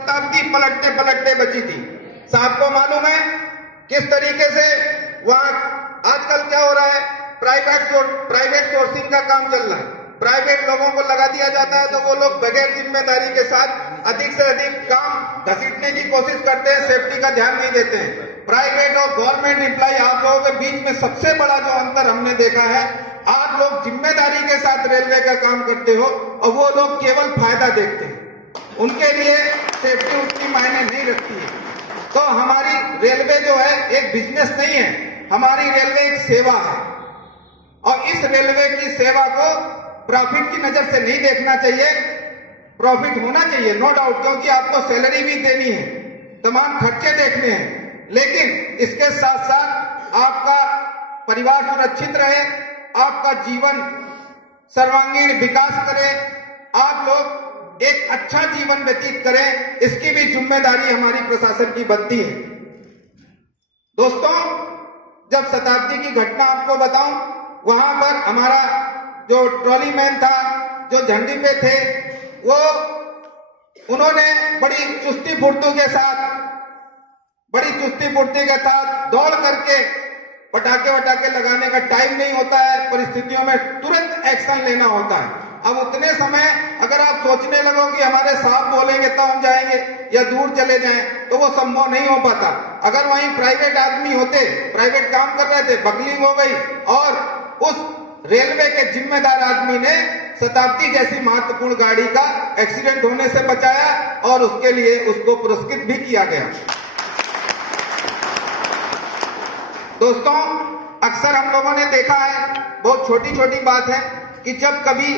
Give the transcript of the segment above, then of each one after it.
शताब्दी पलटते पलटते बची थी। साहब को मालूम है किस तरीके से वहां आजकल क्या हो रहा है, प्राइवेट सोर्सिंग का काम चल रहा है। प्राइवेट लोगों को लगा दिया जाता है तो वो लोग बगैर जिम्मेदारी के साथ अधिक से अधिक काम घसीटने की कोशिश करते हैं, सेफ्टी का ध्यान नहीं देते हैं। प्राइवेट और गवर्नमेंट एम्प्लॉय आप लोगों के बीच में सबसे बड़ा जो अंतर हमने देखा है, आप लोग जिम्मेदारी के साथ रेलवे का काम करते हो और वो लोग केवल फायदा देखते हैं, उनके लिए सेफ्टी उतनी मायने नहीं रखती है। तो हमारी रेलवे जो है एक बिजनेस नहीं है, हमारी रेलवे एक सेवा है और इस रेलवे की सेवा को प्रॉफिट की नजर से नहीं देखना चाहिए। प्रॉफिट होना चाहिए नो डाउट, क्योंकि आपको सैलरी भी देनी है, तमाम खर्चे देखने हैं, लेकिन इसके साथ साथ आपका परिवार सुरक्षित रहे, आपका जीवन सर्वांगीण विकास करे, आप लोग एक अच्छा जीवन व्यतीत करें, इसकी भी जिम्मेदारी हमारी प्रशासन की बनती है। दोस्तों, जब शताब्दी की घटना आपको बताऊं, वहां पर हमारा जो ट्रॉली मैन था, जो झंडी पे थे, वो उन्होंने बड़ी चुस्ती फुर्ती के साथ दौड़ करके, पटाखे वटाखे लगाने का टाइम नहीं होता है, परिस्थितियों में तुरंत एक्शन लेना होता है। अब उतने समय अगर आप सोचने लगो कि हमारे साहब बोलेंगे तो हम जाएंगे या दूर चले जाएं, तो वो संभव नहीं हो पाता। अगर वहीं प्राइवेट आदमी होते, प्राइवेट काम कर रहे थे, बकलिंग हो गई और उस रेलवे के जिम्मेदार आदमी ने शताब्दी जैसी महत्वपूर्ण गाड़ी का एक्सीडेंट होने से बचाया और उसके लिए उसको पुरस्कृत भी किया गया। दोस्तों, अक्सर हम लोगों ने देखा है, बहुत छोटी छोटी बात है कि जब कभी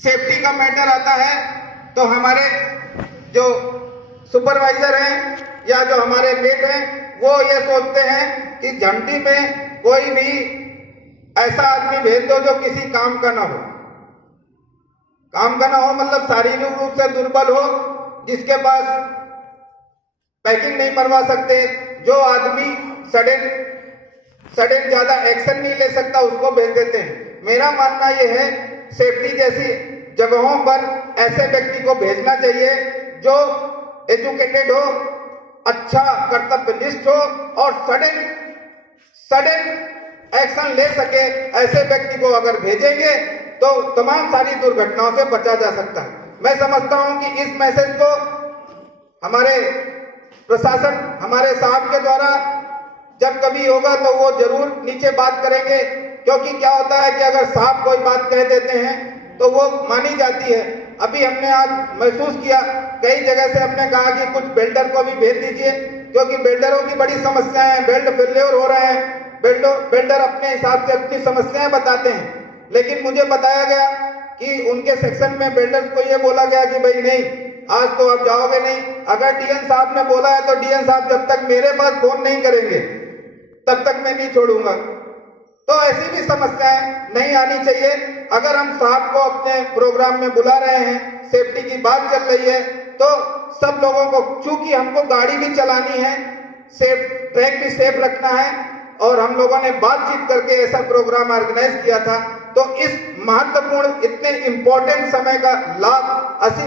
सेफ्टी का मैटर आता है तो हमारे जो सुपरवाइजर हैं या जो हमारे मेट हैं, वो ये सोचते हैं कि झंडी में कोई भी ऐसा आदमी भेज दो जो किसी काम का ना हो। काम का ना हो मतलब शारीरिक रूप से दुर्बल हो, जिसके पास पैकिंग नहीं मरवा सकते, जो आदमी सडन ज्यादा एक्शन नहीं ले सकता, उसको भेज देते हैं। मेरा मानना यह है, सेफ्टी जैसी जगहों पर ऐसे व्यक्ति को भेजना चाहिए जो एजुकेटेड हो, अच्छा कर्तव्यनिष्ठ हो और सडन एक्शन ले सके। ऐसे व्यक्ति को अगर भेजेंगे तो तमाम सारी दुर्घटनाओं से बचा जा सकता है। मैं समझता हूं कि इस मैसेज को हमारे प्रशासन, हमारे साहब के द्वारा जब कभी होगा तो वो जरूर नीचे बात करेंगे, क्योंकि क्या होता है कि अगर साहब कोई बात कह देते हैं तो वो मानी जाती है। अभी हमने आज महसूस किया, कई जगह से हमने कहा कि कुछ बिल्डर को भी भेज दीजिए, क्योंकि बिल्डरों की बड़ी समस्याएं हैं, बेल्ट फेल्योर हो रहे हैं। बिल्डर अपने हिसाब से अपनी समस्याएं बताते हैं, लेकिन मुझे बताया गया कि उनके सेक्शन में बिल्डर्स को ये बोला गया कि भाई नहीं, आज तो आप जाओगे नहीं। अगर डीएन साहब ने बोला है तो डीएन साहब जब तक मेरे पास फोन नहीं करेंगे तब तक मैं नहीं छोड़ूंगा। तो ऐसी भी समस्याएं नहीं आनी चाहिए। अगर हम साहब को अपने प्रोग्राम में बुला रहे हैं, सेफ्टी की बात चल रही है, तो सब लोगों को, चूंकि हमको गाड़ी भी चलानी है, ट्रैक भी सेफ रखना है और हम लोगों ने बातचीत करके ऐसा प्रोग्राम ऑर्गेनाइज किया था, तो इस महत्वपूर्ण इतने इंपॉर्टेंट समय का लाभ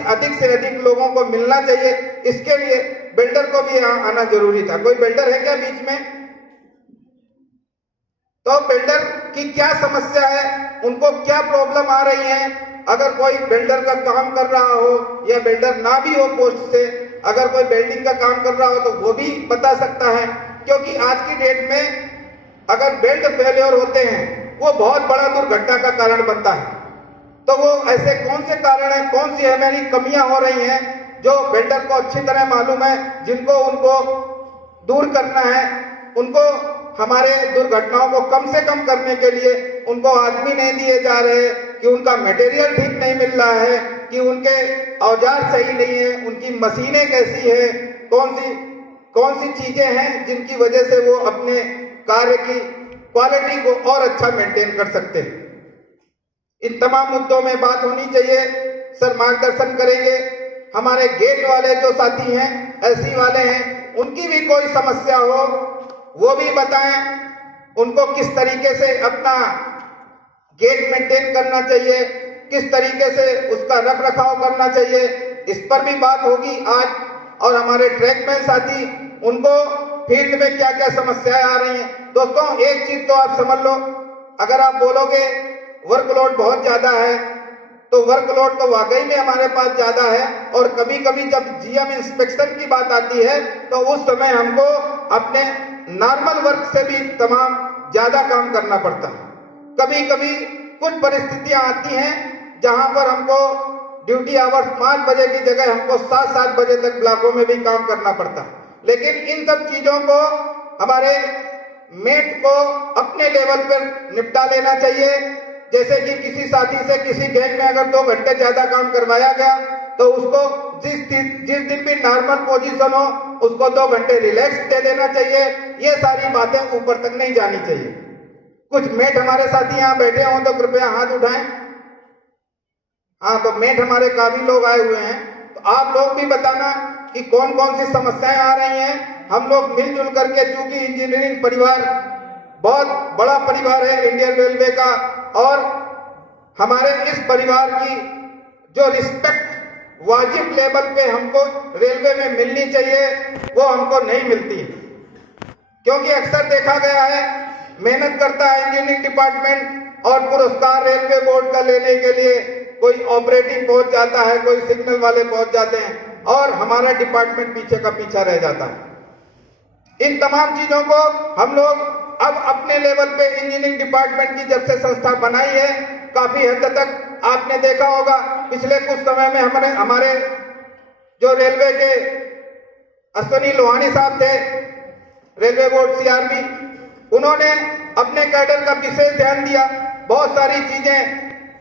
अधिक से अधिक लोगों को मिलना चाहिए। इसके लिए बिल्डर को भी यहाँ आना जरूरी था। कोई बिल्डर है क्या बीच में? तो बिल्डर की क्या समस्या है, उनको क्या प्रॉब्लम आ रही है? अगर कोई बिल्डर का काम कर रहा हो या बिल्डर ना भी हो पोस्ट से, अगर कोई बिल्डिंग का काम कर रहा हो तो वो भी बता सकता है, क्योंकि आज की डेट में अगर बेल्ट फेल्योर होते हैं वो बहुत बड़ा दुर्घटना का कारण बनता है। तो वो ऐसे कौन से कारण हैं, कौन सी हमारी कमियां हो रही हैं जो बिल्डर को अच्छी तरह मालूम है, जिनको उनको दूर करना है। उनको हमारे दुर्घटनाओं को कम से कम करने के लिए उनको आदमी नहीं दिए जा रहे, कि उनका मटेरियल ठीक नहीं मिल रहा है, कि उनके औजार सही नहीं है, उनकी मशीनें कैसी है, कौन सी चीजें हैं जिनकी वजह से वो अपने कार्य की क्वालिटी को और अच्छा मेंटेन कर सकते हैं। इन तमाम मुद्दों में बात होनी चाहिए। सर मार्गदर्शन करेंगे। हमारे गेट वाले जो साथी हैं, एलसी वाले हैं, उनकी भी कोई समस्या हो वो भी बताएं, उनको किस तरीके से अपना गेट मेंटेन करना चाहिए, किस तरीके से उसका रख रखाव करना चाहिए, इस पर भी बात होगी। आज और हमारे ट्रैकमैन साथी, उनको फील्ड में क्या क्या समस्याएं आ रही हैं। दोस्तों, एक चीज तो आप समझ लो, अगर आप बोलोगे वर्कलोड बहुत ज्यादा है, तो वर्कलोड तो वाकई में हमारे पास ज्यादा है, और कभी कभी जब जीएम इंस्पेक्शन की बात आती है तो उस समय हमको अपने नॉर्मल वर्क से भी तमाम ज्यादा काम करना पड़ता है। कभी कभी कुछ परिस्थितियां आती हैं जहां पर हमको ड्यूटी आवर्स 5 बजे की जगह हमको 7-7 बजे तक ब्लॉकों में भी काम करना पड़ता है। लेकिन इन सब चीजों को हमारे मेट को अपने लेवल पर निपटा लेना चाहिए। जैसे कि किसी साथी से किसी गैंग में अगर 2 घंटे ज्यादा काम करवाया गया तो उसको जिस दिन भी नॉर्मल पोजीशन हो उसको 2 घंटे रिलैक्स दे देना चाहिए। ये सारी बातें ऊपर तक नहीं जानी चाहिए। कुछ मेट हमारे साथी यहाँ बैठे हों तो कृपया हाथ उठाएं। हाँ, तो मेट हमारे काफी लोग आए हुए हैं, तो आप लोग भी बताना कि कौन कौन सी समस्याएं आ रही हैं। हम लोग मिलजुल करके, चूंकि इंजीनियरिंग परिवार बहुत बड़ा परिवार है इंडियन रेलवे का, और हमारे इस परिवार की जो रिस्पेक्ट वाजिब लेवल पे हमको रेलवे में मिलनी चाहिए वो हमको नहीं मिलती, क्योंकि अक्सर देखा गया है मेहनत करता है इंजीनियरिंग डिपार्टमेंट और पुरस्कार रेलवे बोर्ड का लेने के लिए कोई ऑपरेटिव पहुंच जाता है, कोई सिग्नल वाले पहुंच जाते हैं और हमारा डिपार्टमेंट पीछे का पीछा रह जाता है। इन तमाम चीजों को हम लोग अब अपने लेवल पे इंजीनियरिंग डिपार्टमेंट की जब से संस्था बनाई है, काफी हद तक आपने देखा होगा पिछले कुछ समय में हमारे जो रेलवे के अश्विनी लोहानी साहब थे, रेलवे बोर्ड सीआरबी, उन्होंने अपने कैडर का विशेष ध्यान दिया। बहुत सारी चीजें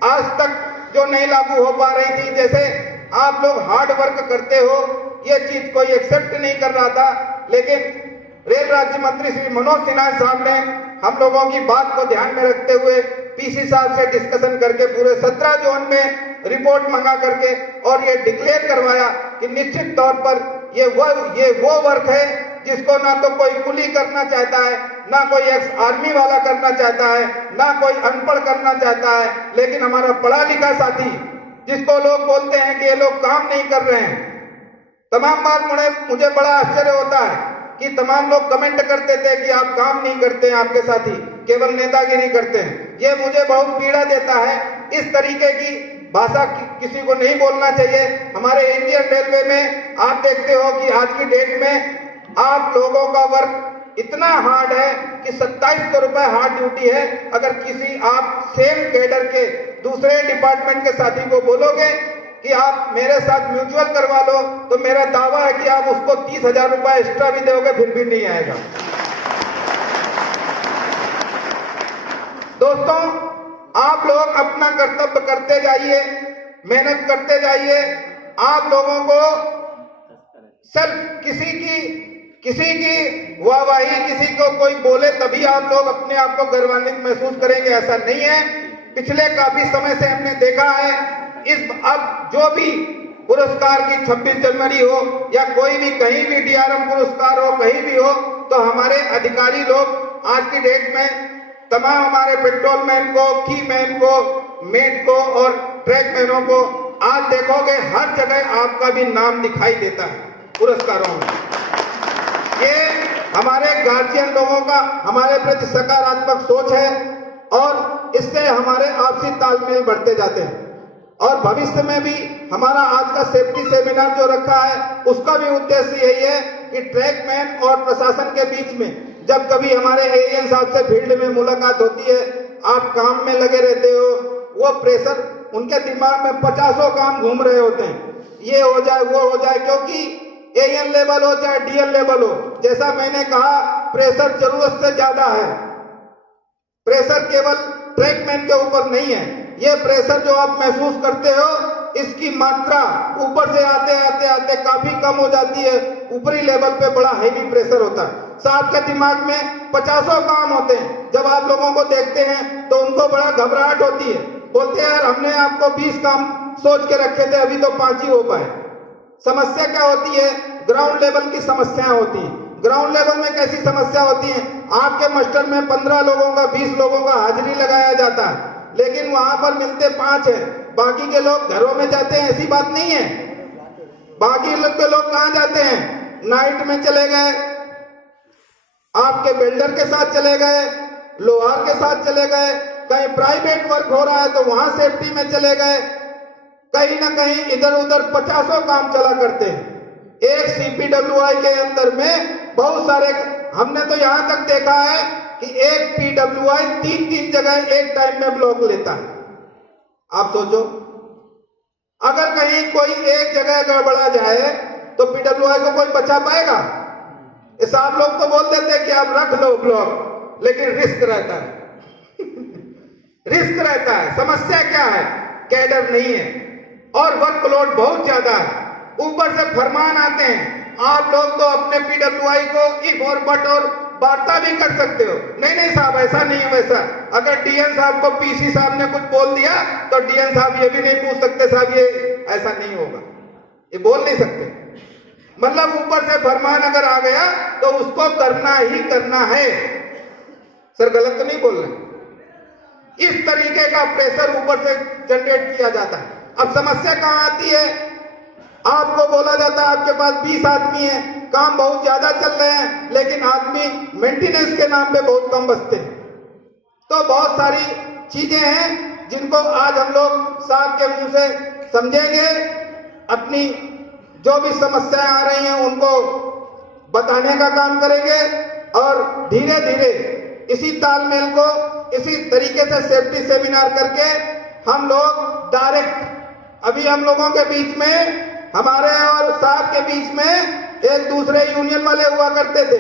आज तक जो नहीं लागू हो पा रही थी, जैसे आप लोग हार्ड वर्क करते हो, ये चीज कोई एक्सेप्ट नहीं कर रहा था, लेकिन रेल राज्य मंत्री श्री मनोज सिन्हा साहब ने हम लोगों की बात को ध्यान में रखते हुए पीसी साहब से डिस्कशन करके पूरे 17 जोन में रिपोर्ट मंगा करके और ये डिक्लेयर करवाया कि निश्चित तौर पर ये वो वर्क है जिसको ना तो कोई कुली करना चाहता है, ना कोई एक्स आर्मी वाला करना चाहता है, ना कोई अनपढ़ करना चाहता है, लेकिन हमारा पढ़ा लिखा साथी जिसको लोग बोलते हैं कि ये लोग काम नहीं कर रहे हैं। तमाम बार मुझे बड़ा आश्चर्य होता है कि तमाम लोग कमेंट करते थे कि आप काम नहीं करते हैं, आपके साथी केवल नेतागिरी करते हैं। ये मुझे बहुत पीड़ा देता है। इस तरीके की भाषा किसी को नहीं बोलना चाहिए। हमारे इंडियन रेलवे में आप देखते हो कि आज की डेट में आप लोगों का वर्क इतना हार्ड है कि 2700 रुपए हार्ड ड्यूटी है। अगर किसी आप सेम कैडर के दूसरे डिपार्टमेंट के साथी को बोलोगे कि आप मेरे साथ म्यूचुअल करवा लो, तो मेरा दावा है कि आप उसको 30,000 रुपए एक्स्ट्रा भी दोगे, फिर भी नहीं आएगा। दोस्तों, आप लोग अपना कर्तव्य करते जाइए, मेहनत करते जाइए। आप लोगों को सिर्फ किसी की वाहवाही, किसी को कोई बोले तभी आप लोग अपने आप को गौरवान्वित महसूस करेंगे, ऐसा नहीं है। पिछले काफी समय से हमने देखा है अब जो भी पुरस्कार की 26 जनवरी हो या कोई भी कहीं भी डीआरएम पुरस्कार हो, कहीं भी हो, तो हमारे अधिकारी लोग आज की डेट में तमाम हमारे पेट्रोलमैन को, की मैन को, मेट को और ट्रैकमैनों को आज देखोगे हर जगह आपका भी नाम दिखाई देता है पुरस्कारों में। ये हमारे गार्जियन लोगों का हमारे प्रति सकारात्मक सोच है और इससे हमारे आपसी तालमेल बढ़ते जाते हैं। और भविष्य में भी हमारा आज का सेफ्टी सेमिनार जो रखा है उसका भी उद्देश्य यही है कि ट्रैकमैन और प्रशासन के बीच में जब कभी हमारे एएन साहब से फील्ड में मुलाकात होती है, आप काम में लगे रहते हो, वो प्रेशर उनके दिमाग में 50 काम घूम रहे होते हैं, ये हो जाए वो हो जाए, क्योंकि एएन लेवल हो चाहे डीएल लेवल हो, जैसा मैंने कहा प्रेशर जरूरत से ज्यादा है। प्रेशर केवल ट्रैकमैन के ऊपर नहीं है, ये प्रेशर जो आप महसूस करते हो इसकी मात्रा ऊपर से आते आते आते काफी कम हो जाती है। ऊपरी लेवल पे बड़ा हैवी प्रेशर होता है। साहब के दिमाग में 50 काम होते हैं। जब आप लोगों को देखते हैं तो उनको बड़ा घबराहट होती है, बोलते हैं यार हमने आपको 20 काम सोच के रखे थे, अभी तो 5 ही हो पाए। समस्या क्या होती है? ग्राउंड लेवल की समस्याएं होती हैं। ग्राउंड लेवल में कैसी समस्या होती है? आपके मास्टर में 15 लोगों का 20 लोगों का हाजिरी लगाया जाता है, लेकिन वहां पर मिलते 5 हैं, बाकी के लोग घरों में जाते हैं, ऐसी बात नहीं है। बाकी के लोग कहाँ जाते हैं? नाइट में चले गए, आपके बिल्डर के साथ चले गए, लोहार के साथ चले गए, कहीं प्राइवेट वर्क हो रहा है तो वहां सेफ्टी में चले गए, कहीं ना कहीं इधर उधर 50 काम चला करते हैं। एक CPWI के अंदर में बहुत सारे, हमने तो यहां तक देखा है कि एक PWI 3-3 जगह एक टाइम में ब्लॉक लेता है। आप सोचो, अगर कहीं कोई एक जगह गड़बड़ा जाए तो PWI को कोई बचा पाएगा? इस आप लोग तो बोल देते हैं कि आप रख लो ब्लॉक, लेकिन रिस्क रहता है रिस्क रहता है। समस्या क्या है? कैडर नहीं है और वर्कलोड बहुत ज्यादा है। ऊपर से फरमान आते हैं। आप लोग तो अपने PWI को इफ और बट और वार्ता भी कर सकते हो। नहीं नहीं साहब, ऐसा नहीं है वैसा। अगर DN साहब को PC साहब ने कुछ बोल दिया तो DN साहब ये भी नहीं पूछ सकते साहब ये ऐसा नहीं होगा, ये बोल नहीं सकते। मतलब ऊपर से फरमान अगर आ गया तो उसको करना ही करना है। सर गलत तो नहीं बोल रहे? इस तरीके का प्रेशर ऊपर से जनरेट किया जाता है। अब समस्या कहां आती है? आपको बोला जाता है आपके पास 20 आदमी है, काम बहुत ज्यादा चल रहे हैं, लेकिन आदमी मेंटेनेंस के नाम पे बहुत कम बचते हैं। तो बहुत सारी चीजें हैं जिनको आज हम लोग साहब के मुंह से समझेंगे, अपनी जो भी समस्याएं आ रही हैं उनको बताने का काम करेंगे और धीरे धीरे इसी तालमेल को इसी तरीके से सेफ्टी सेमिनार करके हम लोग डायरेक्ट, अभी हम लोगों के बीच में, हमारे और साहब के बीच में एक दूसरे यूनियन वाले हुआ करते थे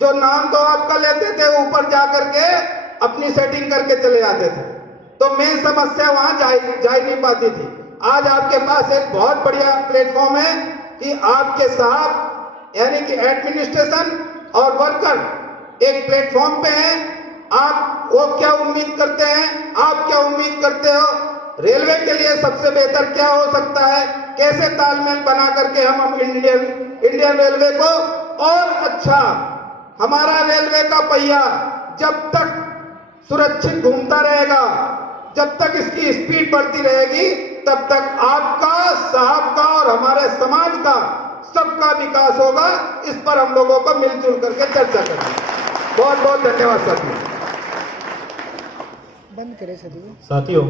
जो नाम तो आपका लेते थे, ऊपर जाकर के अपनी सेटिंग करके चले जाते थे। तो मेन समस्या वहां जा ही नहीं पाती थी। आज आपके पास एक बहुत बढ़िया प्लेटफॉर्म है कि आपके साहब यानी कि एडमिनिस्ट्रेशन और वर्कर एक प्लेटफॉर्म पे हैं। आप वो क्या उम्मीद करते हैं, आप क्या उम्मीद करते हो? रेलवे के लिए सबसे बेहतर क्या हो सकता है? कैसे तालमेल बना करके हम इंडियन रेलवे को और अच्छा, हमारा रेलवे का पहिया जब तक सुरक्षित घूमता रहेगा, जब तक इसकी स्पीड बढ़ती रहेगी, तब तक आपका, साहब का और हमारे समाज का सबका विकास होगा। इस पर हम लोगों को मिलजुल करके चर्चा करेंगे। बहुत बहुत धन्यवाद साथियों। बंद करें साथियों।